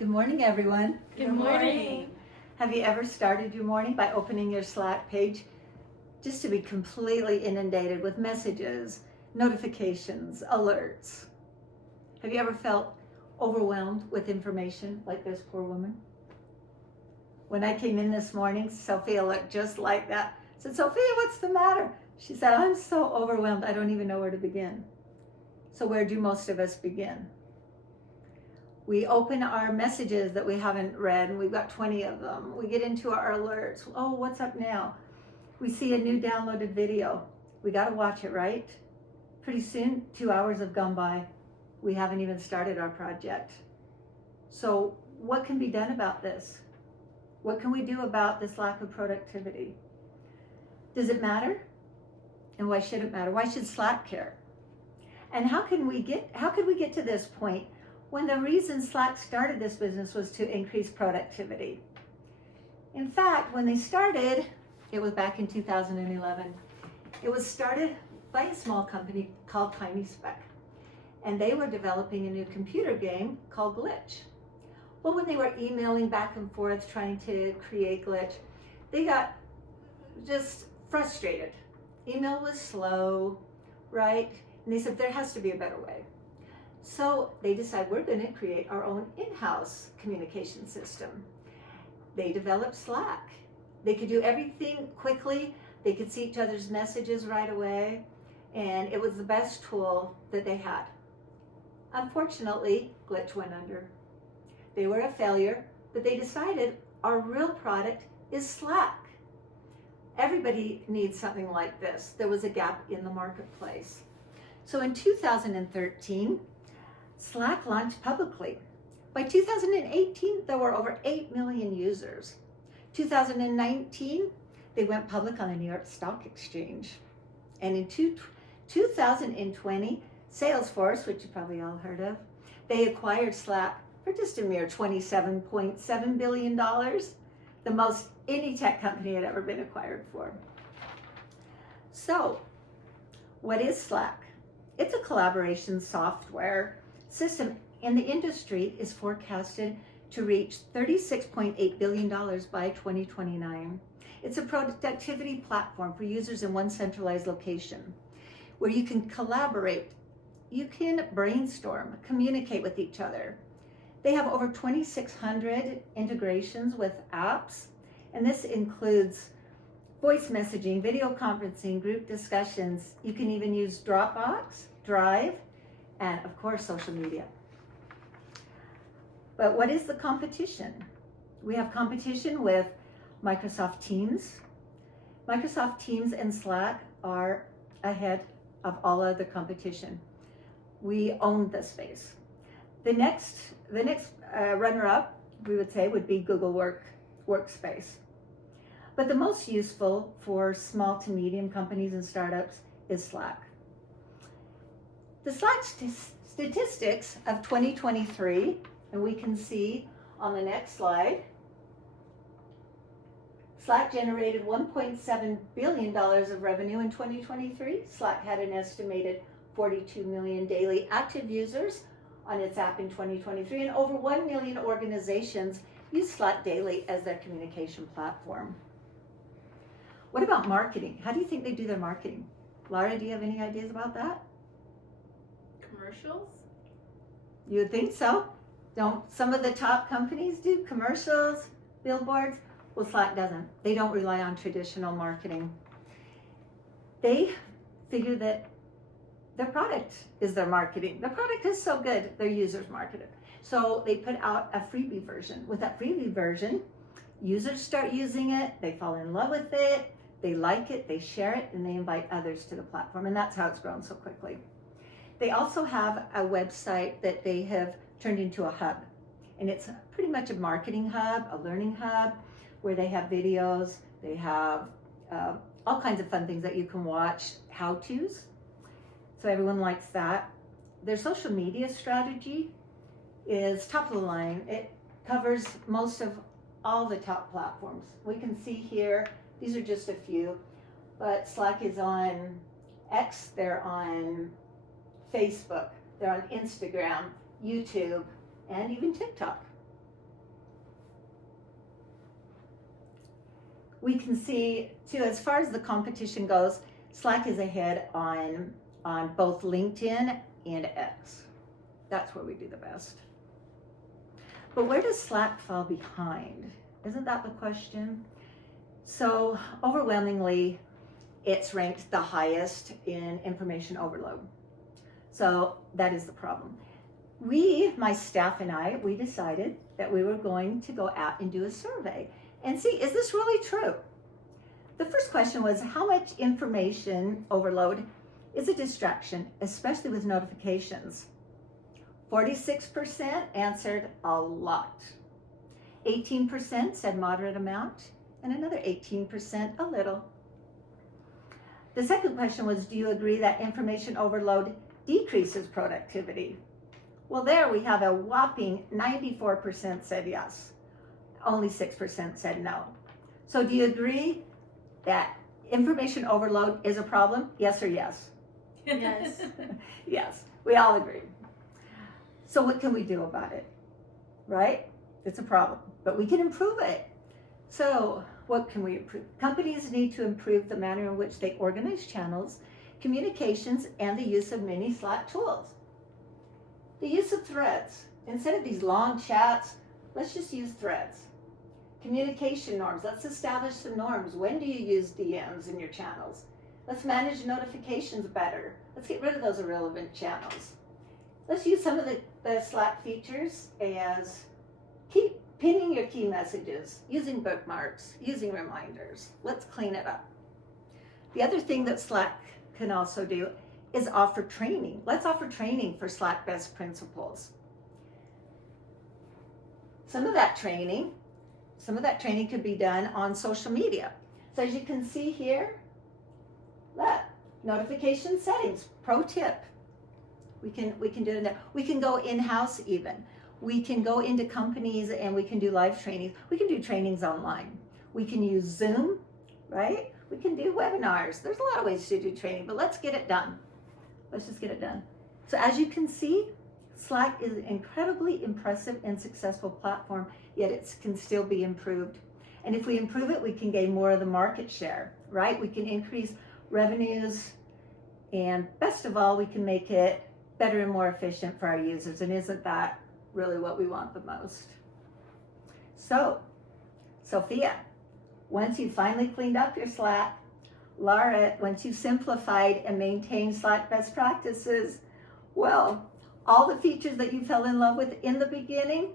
Good morning, everyone. Good morning. Have you ever started your morning by opening your Slack page just to be completely inundated with messages, notifications, alerts? Have you ever felt overwhelmed with information like this poor woman? When I came in this morning, Sophia looked just like that. I said, Sophia, what's the matter? She said, I'm so overwhelmed, I don't even know where to begin. So where do most of us begin? We open our messages that we haven't read, and we've got 20 of them. We get into our alerts. Oh, what's up now? We see a new downloaded video. We got to watch it, right? Pretty soon, 2 hours have gone by. We haven't even started our project. So what can be done about this? What can we do about this lack of productivity? Does it matter? And why should it matter? Why should Slack care? And how could we get to this point when the reason Slack started this business was to increase productivity? In fact, when they started, it was back in 2011. It was started by a small company called TinySpec, and they were developing a new computer game called Glitch. Well, when they were emailing back and forth trying to create Glitch, they got just frustrated. Email was slow, right? And they said there has to be a better way. So they decided we're going to create our own in-house communication system. They developed Slack. They could do everything quickly. They could see each other's messages right away. And it was the best tool that they had. Unfortunately, Glitch went under. They were a failure, but they decided our real product is Slack. Everybody needs something like this. There was a gap in the marketplace. So in 2013, Slack launched publicly. By 2018, there were over 8 million users. 2019, they went public on the New York Stock Exchange. And in 2020, Salesforce, which you probably all heard of, they acquired Slack for just a mere $27.7 billion, the most any tech company had ever been acquired for. So, what is Slack? It's a collaboration software system, and the industry is forecasted to reach $36.8 billion by 2029. It's a productivity platform for users in one centralized location where you can collaborate, you can brainstorm, communicate with each other. They have over 2,600 integrations with apps, and this includes voice messaging, video conferencing, group discussions. You can even use Dropbox, Drive, and of course, social media. But what is the competition? We have competition with Microsoft Teams. Microsoft Teams and Slack are ahead of all other competition. We own the space. The next runner-up, we would say, would be Google Workspace. But the most useful for small to medium companies and startups is Slack. The Slack statistics of 2023, and we can see on the next slide, Slack generated $1.7 billion of revenue in 2023. Slack had an estimated 42 million daily active users on its app in 2023, and over 1 million organizations use Slack daily as their communication platform. What about marketing? How do you think they do their marketing? Laura, do you have any ideas about that? Commercials? You would think so. Don't some of the top companies do commercials, billboards? Well, Slack doesn't. They don't rely on traditional marketing. They figure that their product is their marketing. Their product is so good, their users market it. So they put out a freebie version. With that freebie version, users start using it, they fall in love with it, they like it, they share it, and they invite others to the platform. And that's how it's grown so quickly. They also have a website that they have turned into a hub. And it's pretty much a marketing hub, a learning hub, where they have videos, they have all kinds of fun things that you can watch, how-tos. So everyone likes that. Their social media strategy is top of the line. It covers most of all the top platforms. We can see here, these are just a few, but Slack is on X, they're on Facebook, they're on Instagram, YouTube, and even TikTok. We can see too, as far as the competition goes, Slack is ahead on both LinkedIn and X. That's where we do the best. But where does Slack fall behind? Isn't that the question? So overwhelmingly, it's ranked the highest in information overload. So that is the problem. My staff and I, we decided that we were going to go out and do a survey and see, is this really true? The first question was, how much information overload is a distraction, especially with notifications? 46% answered a lot. 18% said moderate amount, and another 18% a little. The second question was, do you agree that information overload decreases productivity? Well, there we have a whopping 94% said yes. Only 6% said no. So do you agree that information overload is a problem? Yes or yes? Yes. Yes, we all agree. So what can we do about it? Right? It's a problem, but we can improve it. So what can we improve? Companies need to improve the manner in which they organize channels, communications, and the use of many Slack tools. The use of threads. Instead of these long chats, let's just use threads. Communication norms. Let's establish some norms. When do you use DMs in your channels? Let's manage notifications better. Let's get rid of those irrelevant channels. Let's use some of the Slack features as keep pinning your key messages, using bookmarks, using reminders. Let's clean it up. The other thing that Slack can also do is offer training. Let's offer training for Slack best principles. Some of that training could be done on social media. So as you can see here, look, notification settings, pro tip. We can do it there. We can go in-house even. We can go into companies and we can do live trainings. We can do trainings online. We can use Zoom, right? We can do webinars. There's a lot of ways to do training, but let's get it done. Let's just get it done. So as you can see, Slack is an incredibly impressive and successful platform, yet it can still be improved. And if we improve it, we can gain more of the market share, right? We can increase revenues, and best of all, we can make it better and more efficient for our users. And isn't that really what we want the most? So, Sophia, once you've finally cleaned up your Slack, Laura, once you've simplified and maintained Slack best practices, well, all the features that you fell in love with in the beginning,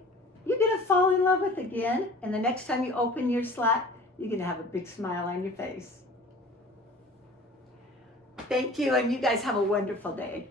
you're gonna fall in love with again. And the next time you open your Slack, you're gonna have a big smile on your face. Thank you, and you guys have a wonderful day.